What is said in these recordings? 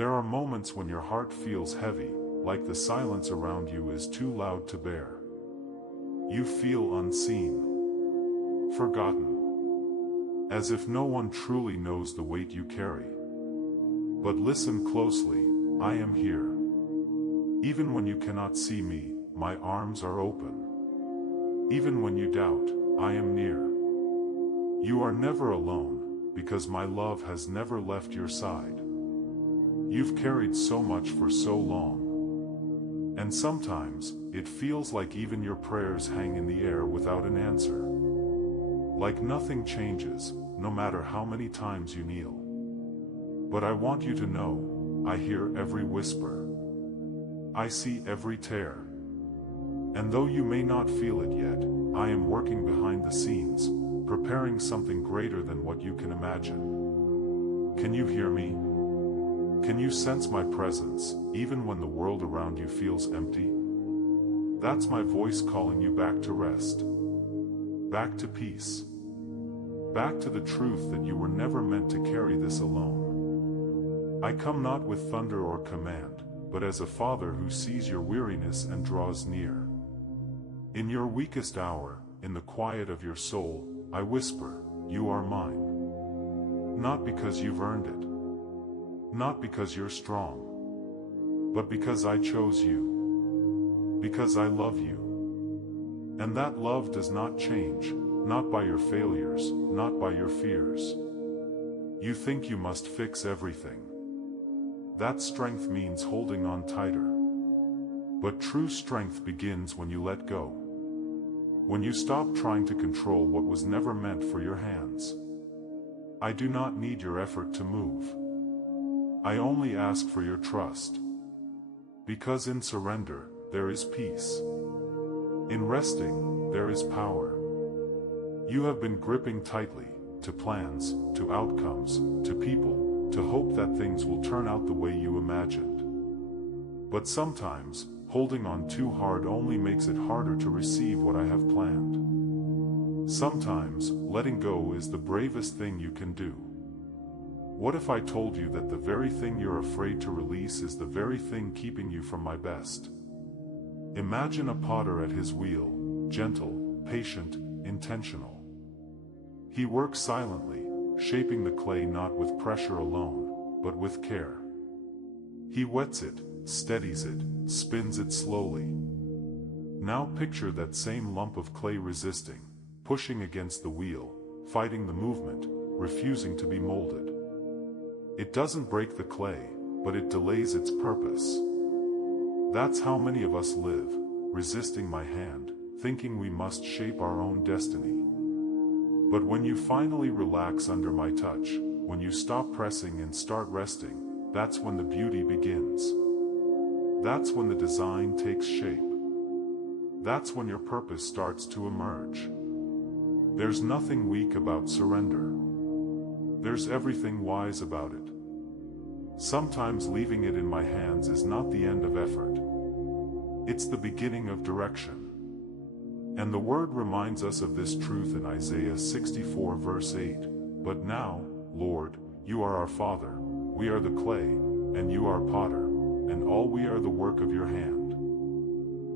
There are moments when your heart feels heavy, like the silence around you is too loud to bear. You feel unseen, forgotten, as if no one truly knows the weight you carry. But listen closely, I am here. Even when you cannot see me, my arms are open. Even when you doubt, I am near. You are never alone, because my love has never left your side. You've carried so much for so long. And sometimes, it feels like even your prayers hang in the air without an answer. Like nothing changes, no matter how many times you kneel. But I want you to know, I hear every whisper. I see every tear. And though you may not feel it yet, I am working behind the scenes, preparing something greater than what you can imagine. Can you hear me? Can you sense my presence, even when the world around you feels empty? That's my voice calling you back to rest. Back to peace. Back to the truth that you were never meant to carry this alone. I come not with thunder or command, but as a father who sees your weariness and draws near. In your weakest hour, in the quiet of your soul, I whisper, you are mine. Not because you've earned it. Not because you're strong. But because I chose you. Because I love you. And that love does not change, not by your failures, not by your fears. You think you must fix everything. That strength means holding on tighter. But true strength begins when you let go. When you stop trying to control what was never meant for your hands. I do not need your effort to move. I only ask for your trust. Because in surrender, there is peace. In resting, there is power. You have been gripping tightly, to plans, to outcomes, to people, to hope that things will turn out the way you imagined. But sometimes, holding on too hard only makes it harder to receive what I have planned. Sometimes, letting go is the bravest thing you can do. What if I told you that the very thing you're afraid to release is the very thing keeping you from my best? Imagine a potter at his wheel, gentle, patient, intentional. He works silently, shaping the clay not with pressure alone, but with care. He wets it, steadies it, spins it slowly. Now picture that same lump of clay resisting, pushing against the wheel, fighting the movement, refusing to be molded. It doesn't break the clay, but it delays its purpose. That's how many of us live, resisting my hand, thinking we must shape our own destiny. But when you finally relax under my touch, when you stop pressing and start resting, that's when the beauty begins. That's when the design takes shape. That's when your purpose starts to emerge. There's nothing weak about surrender. There's everything wise about it. Sometimes leaving it in my hands is not the end of effort. It's the beginning of direction. And the Word reminds us of this truth in Isaiah 64 verse 8. But now, Lord, you are our Father, we are the clay, and you are potter, and all we are the work of your hand.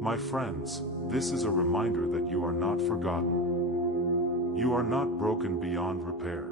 My friends, this is a reminder that you are not forgotten. You are not broken beyond repair.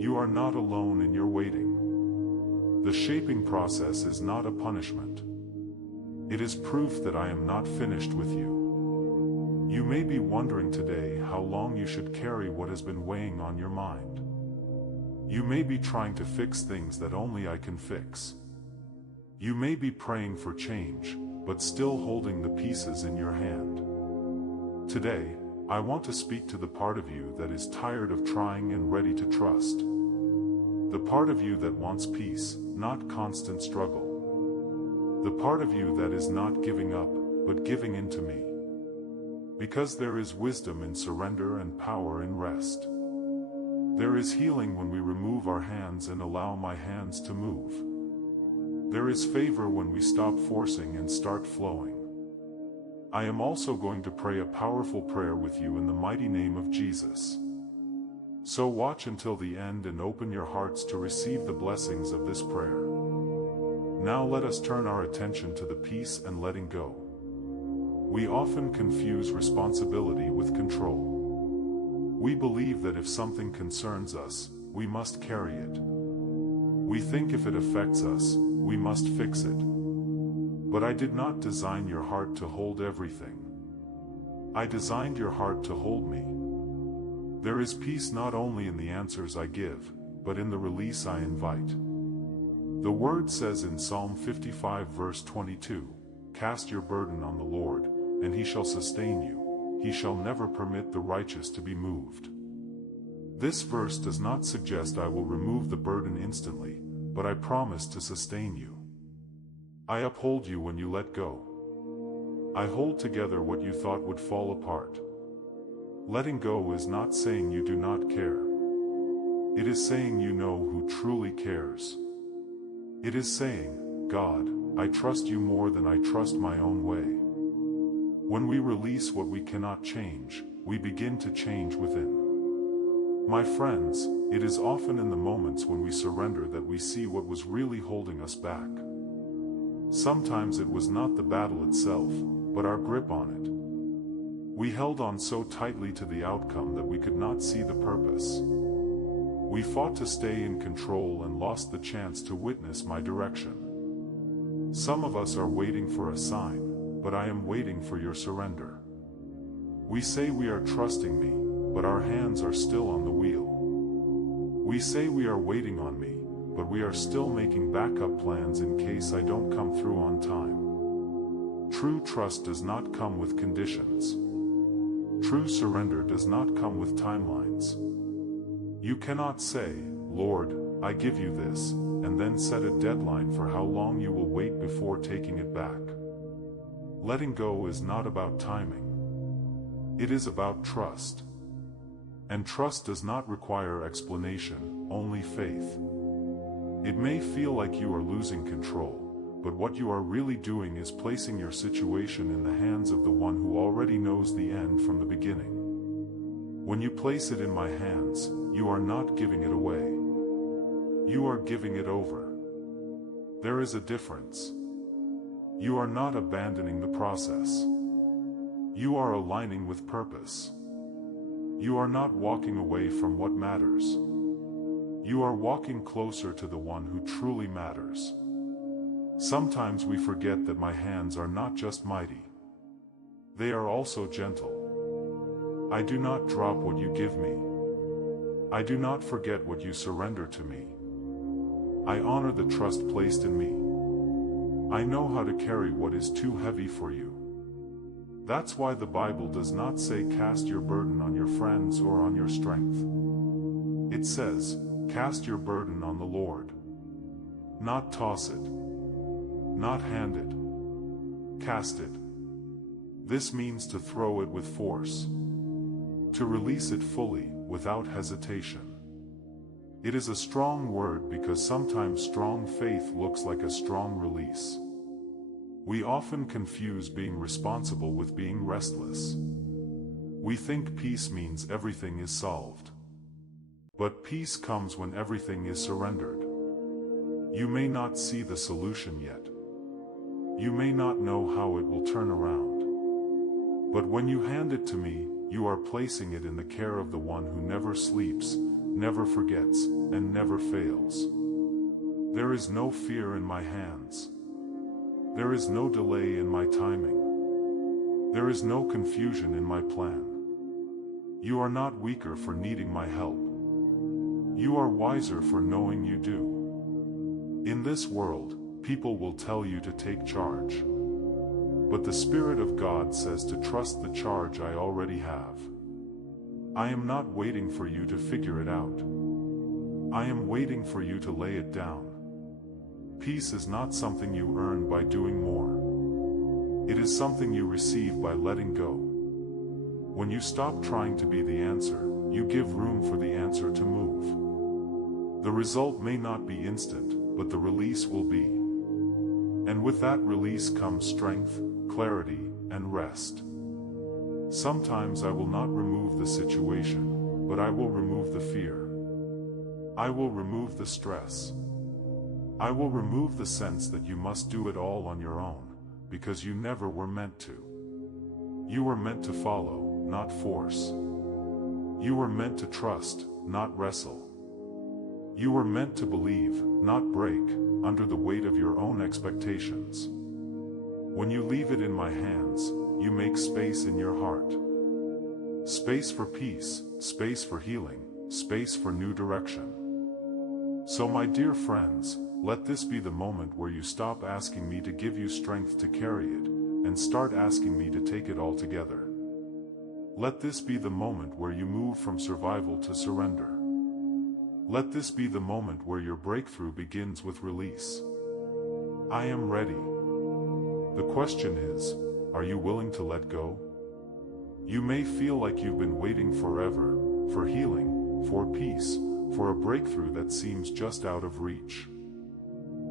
You are not alone in your waiting. The shaping process is not a punishment. It is proof that I am not finished with you. You may be wondering today how long you should carry what has been weighing on your mind. You may be trying to fix things that only I can fix. You may be praying for change, but still holding the pieces in your hand. Today, I want to speak to the part of you that is tired of trying and ready to trust. The part of you that wants peace, not constant struggle. The part of you that is not giving up, but giving in to me. Because there is wisdom in surrender and power in rest. There is healing when we remove our hands and allow my hands to move. There is favor when we stop forcing and start flowing. I am also going to pray a powerful prayer with you in the mighty name of Jesus. So watch until the end and open your hearts to receive the blessings of this prayer. Now let us turn our attention to the peace and letting go. We often confuse responsibility with control. We believe that if something concerns us, we must carry it. We think if it affects us, we must fix it. But I did not design your heart to hold everything. I designed your heart to hold me. There is peace not only in the answers I give, but in the release I invite. The Word says in Psalm 55 verse 22, "Cast your burden on the Lord, and He shall sustain you. He shall never permit the righteous to be moved." This verse does not suggest I will remove the burden instantly, but I promise to sustain you. I uphold you when you let go. I hold together what you thought would fall apart. Letting go is not saying you do not care. It is saying you know who truly cares. It is saying, "God, I trust you more than I trust my own way." When we release what we cannot change, we begin to change within. My friends, it is often in the moments when we surrender that we see what was really holding us back. Sometimes it was not the battle itself, but our grip on it. We held on so tightly to the outcome that we could not see the purpose. We fought to stay in control and lost the chance to witness my direction. Some of us are waiting for a sign, but I am waiting for your surrender. We say we are trusting me, but our hands are still on the wheel. We say we are waiting on me, but we are still making backup plans in case I don't come through on time. True trust does not come with conditions. True surrender does not come with timelines. You cannot say, "Lord, I give you this," and then set a deadline for how long you will wait before taking it back. Letting go is not about timing. It is about trust. And trust does not require explanation, only faith. It may feel like you are losing control, but what you are really doing is placing your situation in the hands of the one who already knows the end from the beginning. When you place it in my hands, you are not giving it away. You are giving it over. There is a difference. You are not abandoning the process. You are aligning with purpose. You are not walking away from what matters. You are walking closer to the one who truly matters. Sometimes we forget that my hands are not just mighty. They are also gentle. I do not drop what you give me. I do not forget what you surrender to me. I honor the trust placed in me. I know how to carry what is too heavy for you. That's why the Bible does not say cast your burden on your friends or on your strength. It says, cast your burden on the Lord. Not toss it. Not hand it. Cast it. This means to throw it with force. To release it fully, without hesitation. It is a strong word because sometimes strong faith looks like a strong release. We often confuse being responsible with being restless. We think peace means everything is solved. But peace comes when everything is surrendered. You may not see the solution yet. You may not know how it will turn around. But when you hand it to me, you are placing it in the care of the one who never sleeps, never forgets, and never fails. There is no fear in my hands. There is no delay in my timing. There is no confusion in my plan. You are not weaker for needing my help. You are wiser for knowing you do. In this world, people will tell you to take charge. But the Spirit of God says to trust the charge I already have. I am not waiting for you to figure it out. I am waiting for you to lay it down. Peace is not something you earn by doing more. It is something you receive by letting go. When you stop trying to be the answer, you give room for the answer to move. The result may not be instant, but the release will be. And with that release comes strength, clarity, and rest. Sometimes I will not remove the situation, but I will remove the fear. I will remove the stress. I will remove the sense that you must do it all on your own, because you never were meant to. You were meant to follow, not force. You were meant to trust, not wrestle. You were meant to believe, not break, under the weight of your own expectations. When you leave it in my hands, you make space in your heart. Space for peace, space for healing, space for new direction. So my dear friends, let this be the moment where you stop asking me to give you strength to carry it, and start asking me to take it all together. Let this be the moment where you move from survival to surrender. Let this be the moment where your breakthrough begins with release. I am ready. The question is, are you willing to let go? You may feel like you've been waiting forever, for healing, for peace, for a breakthrough that seems just out of reach.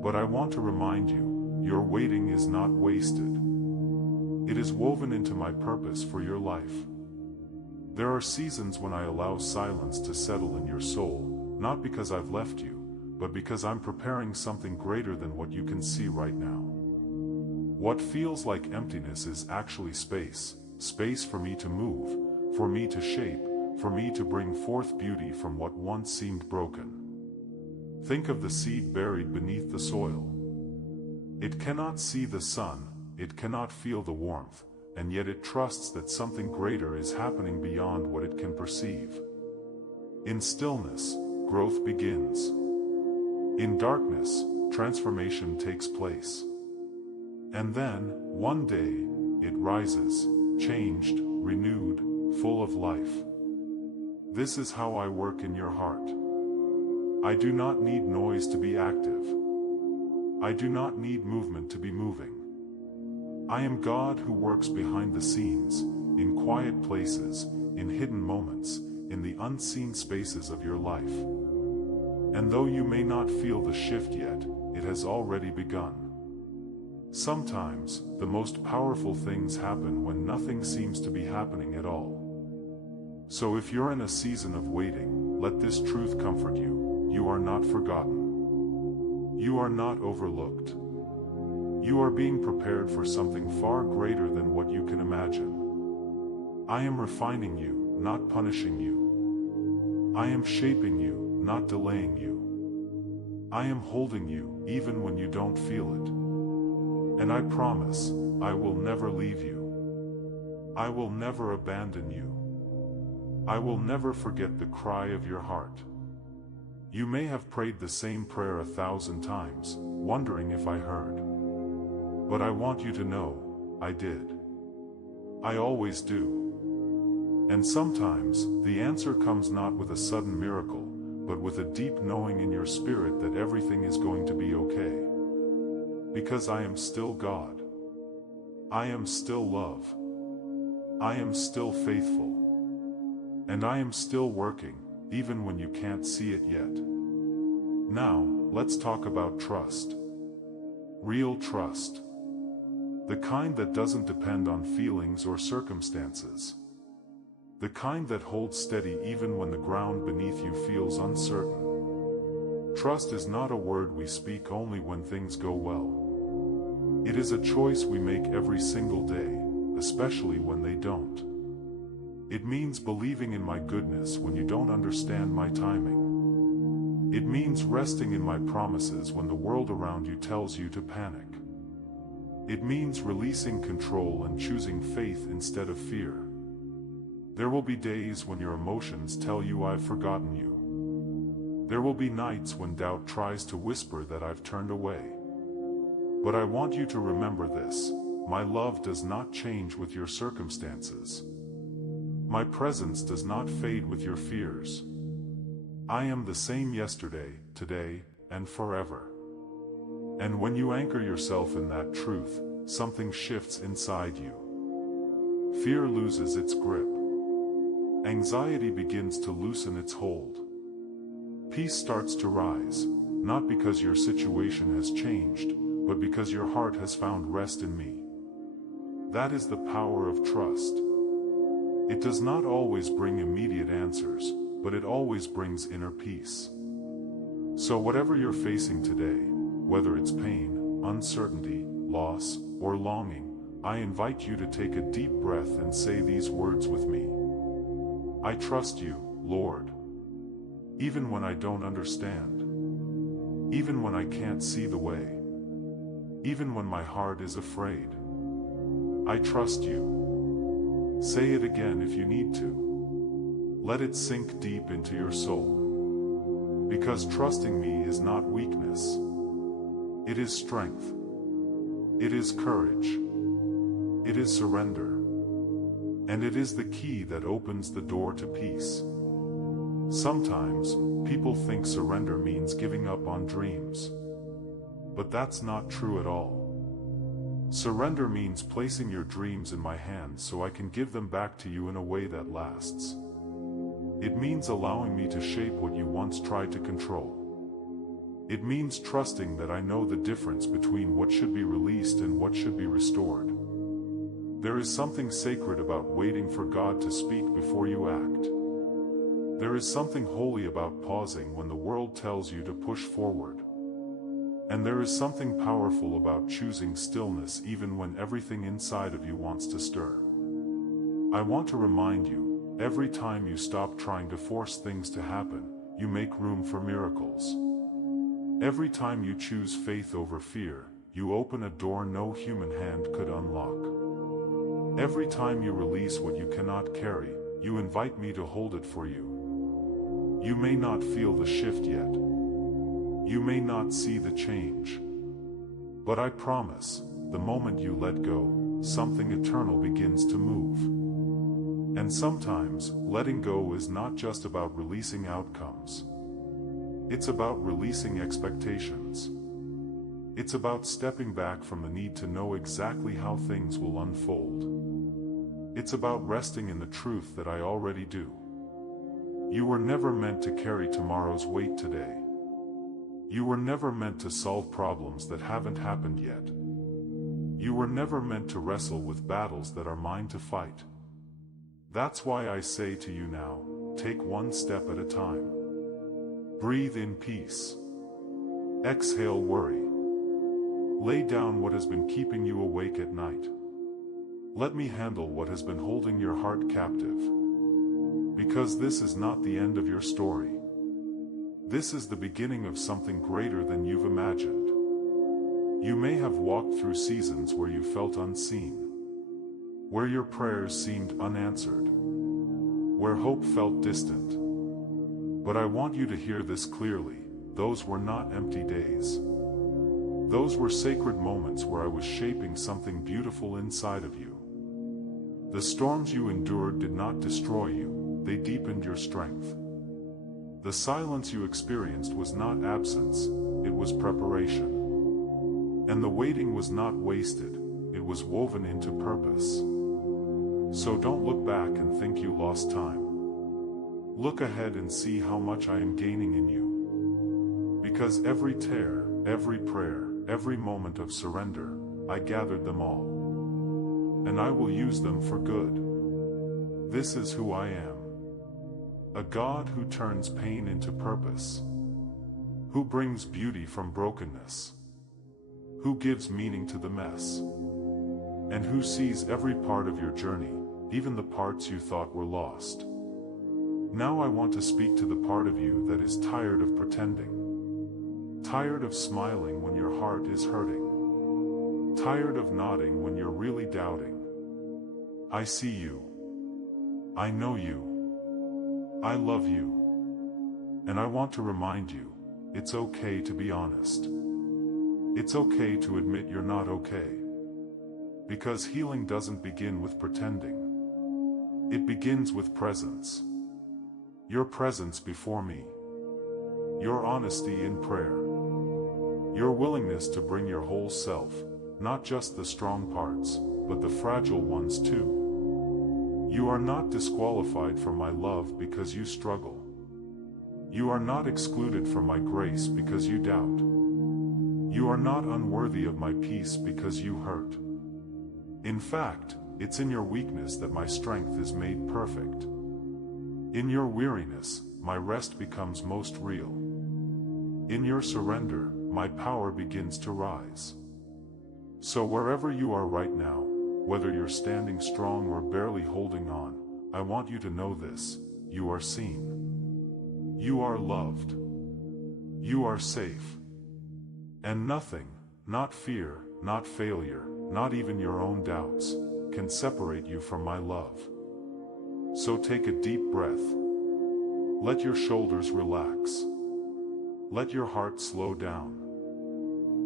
But I want to remind you, your waiting is not wasted. It is woven into my purpose for your life. There are seasons when I allow silence to settle in your soul, not because I've left you, but because I'm preparing something greater than what you can see right now. What feels like emptiness is actually space, space for me to move, for me to shape, for me to bring forth beauty from what once seemed broken. Think of the seed buried beneath the soil. It cannot see the sun, it cannot feel the warmth, and yet it trusts that something greater is happening beyond what it can perceive. In stillness, growth begins. In darkness, transformation takes place. And then, one day, it rises, changed, renewed, full of life. This is how I work in your heart. I do not need noise to be active. I do not need movement to be moving. I am God who works behind the scenes, in quiet places, in hidden moments, in the unseen spaces of your life. And though you may not feel the shift yet, it has already begun. Sometimes, the most powerful things happen when nothing seems to be happening at all. So if you're in a season of waiting, let this truth comfort you. You are not forgotten. You are not overlooked. You are being prepared for something far greater than what you can imagine. I am refining you, not punishing you. I am shaping you, not delaying you. I am holding you, even when you don't feel it. And I promise, I will never leave you. I will never abandon you. I will never forget the cry of your heart. You may have prayed the same prayer 1,000 times, wondering if I heard. But I want you to know, I did. I always do. And sometimes, the answer comes not with a sudden miracle, but with a deep knowing in your spirit that everything is going to be okay. Because I am still God. I am still love. I am still faithful. And I am still working, even when you can't see it yet. Now, let's talk about trust. Real trust. The kind that doesn't depend on feelings or circumstances. The kind that holds steady even when the ground beneath you feels uncertain. Trust is not a word we speak only when things go well. It is a choice we make every single day, especially when they don't. It means believing in my goodness when you don't understand my timing. It means resting in my promises when the world around you tells you to panic. It means releasing control and choosing faith instead of fear. There will be days when your emotions tell you I've forgotten you. There will be nights when doubt tries to whisper that I've turned away. But I want you to remember this: my love does not change with your circumstances. My presence does not fade with your fears. I am the same yesterday, today, and forever. And when you anchor yourself in that truth, something shifts inside you. Fear loses its grip. Anxiety begins to loosen its hold. Peace starts to rise, not because your situation has changed, but because your heart has found rest in me. That is the power of trust. It does not always bring immediate answers, but it always brings inner peace. So whatever you're facing today, whether it's pain, uncertainty, loss, or longing, I invite you to take a deep breath and say these words with me. I trust you, Lord. Even when I don't understand. Even when I can't see the way. Even when my heart is afraid. I trust you. Say it again if you need to. Let it sink deep into your soul. Because trusting me is not weakness. It is strength. It is courage. It is surrender. And it is the key that opens the door to peace. Sometimes, people think surrender means giving up on dreams. But that's not true at all. Surrender means placing your dreams in my hands so I can give them back to you in a way that lasts. It means allowing me to shape what you once tried to control. It means trusting that I know the difference between what should be released and what should be restored. There is something sacred about waiting for God to speak before you act. There is something holy about pausing when the world tells you to push forward. And there is something powerful about choosing stillness even when everything inside of you wants to stir. I want to remind you, every time you stop trying to force things to happen, you make room for miracles. Every time you choose faith over fear, you open a door no human hand could unlock. Every time you release what you cannot carry, you invite me to hold it for you. You may not feel the shift yet. You may not see the change. But I promise, the moment you let go, something eternal begins to move. And sometimes, letting go is not just about releasing outcomes. It's about releasing expectations. It's about stepping back from the need to know exactly how things will unfold. It's about resting in the truth that I already do. You were never meant to carry tomorrow's weight today. You were never meant to solve problems that haven't happened yet. You were never meant to wrestle with battles that are mine to fight. That's why I say to you now, take one step at a time. Breathe in peace. Exhale worry. Lay down what has been keeping you awake at night. Let me handle what has been holding your heart captive. Because this is not the end of your story. This is the beginning of something greater than you've imagined. You may have walked through seasons where you felt unseen, where your prayers seemed unanswered, where hope felt distant. But I want you to hear this clearly, those were not empty days. Those were sacred moments where I was shaping something beautiful inside of you. The storms you endured did not destroy you, they deepened your strength. The silence you experienced was not absence, it was preparation. And the waiting was not wasted, it was woven into purpose. So don't look back and think you lost time. Look ahead and see how much I am gaining in you. Because every tear, every prayer, every moment of surrender, I gathered them all. And I will use them for good. This is who I am. A God who turns pain into purpose. Who brings beauty from brokenness. Who gives meaning to the mess. And who sees every part of your journey, even the parts you thought were lost. Now I want to speak to the part of you that is tired of pretending. Tired of smiling when your heart is hurting. Tired of nodding when you're really doubting. I see you. I know you. I love you. And I want to remind you, it's okay to be honest. It's okay to admit you're not okay. Because healing doesn't begin with pretending. It begins with presence. Your presence before me. Your honesty in prayer. Your willingness to bring your whole self, not just the strong parts, but the fragile ones too. You are not disqualified from my love because you struggle. You are not excluded from my grace because you doubt. You are not unworthy of my peace because you hurt. In fact, it's in your weakness that my strength is made perfect. In your weariness, my rest becomes most real. In your surrender, my power begins to rise. So wherever you are right now, whether you're standing strong or barely holding on, I want you to know this: you are seen. You are loved. You are safe. And nothing, not fear, not failure, not even your own doubts, can separate you from my love. So take a deep breath. Let your shoulders relax. Let your heart slow down.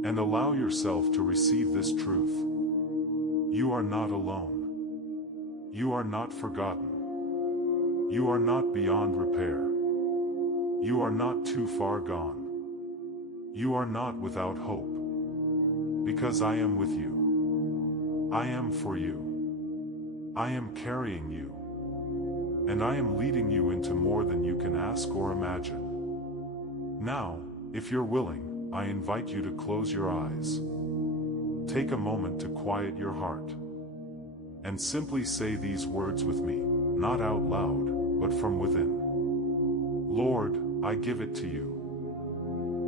And allow yourself to receive this truth. You are not alone. You are not forgotten. You are not beyond repair. You are not too far gone. You are not without hope. Because I am with you. I am for you. I am carrying you. And I am leading you into more than you can ask or imagine. Now, if you're willing, I invite you to close your eyes. Take a moment to quiet your heart. And simply say these words with me, not out loud, but from within. Lord, I give it to you.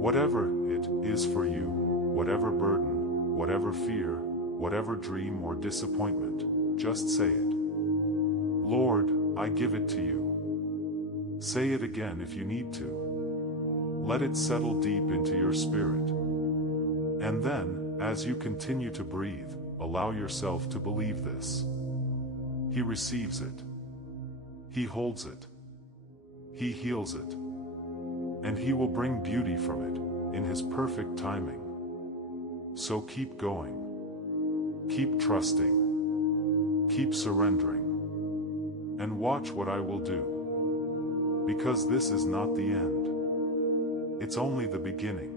Whatever it is for you, whatever burden, whatever fear, whatever dream or disappointment, just say it. Lord, I give it to you. Say it again if you need to. Let it settle deep into your spirit. And then, as you continue to breathe, allow yourself to believe this. He receives it. He holds it. He heals it. And He will bring beauty from it, in His perfect timing. So keep going. Keep trusting. Keep surrendering. And watch what I will do. Because this is not the end. It's only the beginning.